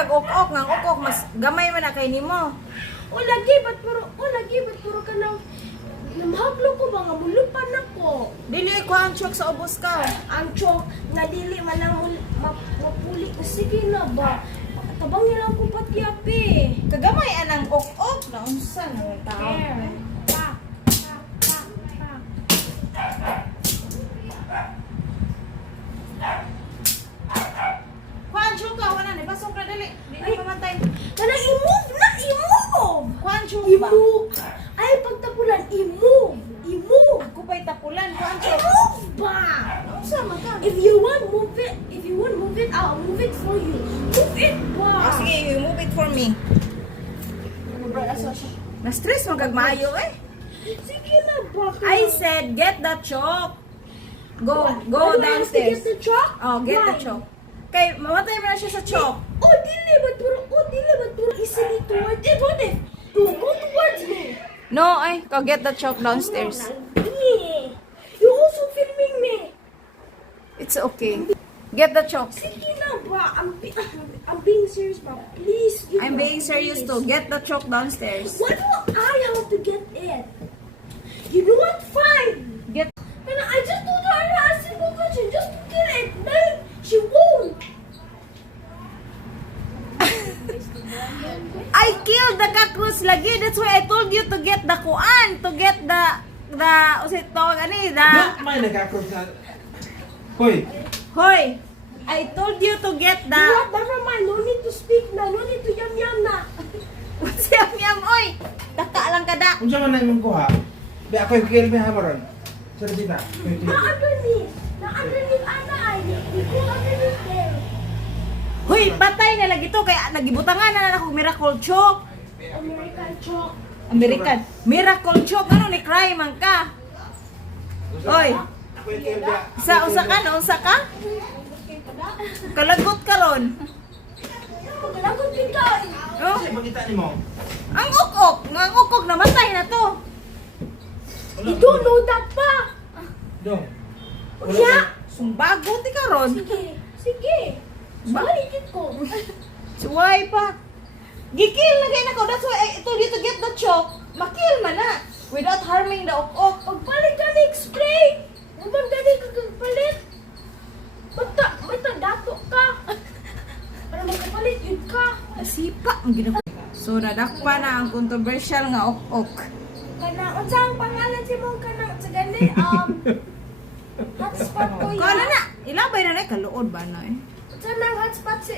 murag ok-ok nga ok-ok mas gamay man na kay nimo. O lagi ba't puro ka nang namahaglo ko ba nga mulupan ako. Dili ko ang chok sa ubos ka. Ang chok na dili man lang mapuli. Sige na ba? Tabang nilang ko patiyapi. Kagamay anang ok-ok na unsa na tao. Here. Kuan chok ka wala ni pasok na dali. Dili mamatay. Kana i-move na, i-move! Kuan chok ba? I-move! Ay, pagtapulan, i-move! I-move! Ako pa'y tapulan kuan chok. I-move ba? Unsa man ka? If you want move it, I'll move it for you. Move it ba? Ah, sige, you move it for me. Na-stress mo kag maayo eh. Sige na ba? I said get the chalk. Go Why do I have to downstairs. get the chalk? Oh, get the Why? chalk. Kay mamatay mo na siya sa chalk. Oh, dili ba puro easily toward it? What if? Go towards me. No, ay, go get the chalk downstairs. Lagi. You also filming me. It's okay. Get the chalk. Sige na ba? I'm being serious ba? Please. give I'm me, being serious please. too. Get the chalk downstairs. Why do I have to get it? You know what? Fine. Get. And I just told her a simple question just to get it. Then she won't. I killed the cockroach lagi. That's why I told you to get the kuan, to get the usit to ani the. May nagkakross na. Hoy, Hoy, I told you to get You know the. what? Never mind. No need to speak na. No need to yam na. What's yam oy? Taka lang kada. unsa man nang imong kuha? Di ako yung kilbi hamaron. Sa resita. Na-underneath ana ay. You go underneath there. Hoy, patay na lagi to kaya nagibutangan na ako miracle chalk. American chalk. American. Miracle chalk ano ni cry man ka. Hoy, Ako yung kilbi. sa usa ka no, usa ka? Kalagot ka ron. Pagkalagot din ka. Oh, Kasi makita ni mo. ang ukok, ang ukok namatay na to. You don't know that pa. Dong. Yeah. Sumbago ti ka ron. Sige. Sumaligid ko. Suway pa. Gikil na kayo na ko. That's why I told you to get the chalk. Makil man na. Without harming the ukok. Pagpalit ka ni spray. Naman gani ka kagpalit. Basta dato ka. Para magkapalit yun ka. Sipa ang ginawa. So nadakpa na ang controversial nga ukok. Kana, unsa ang pangalan si mong kana sa gani? Hotspot ko Kala yan. na. Ilabay na na. Kaluod ba na eh. Unsa nang hotspot si...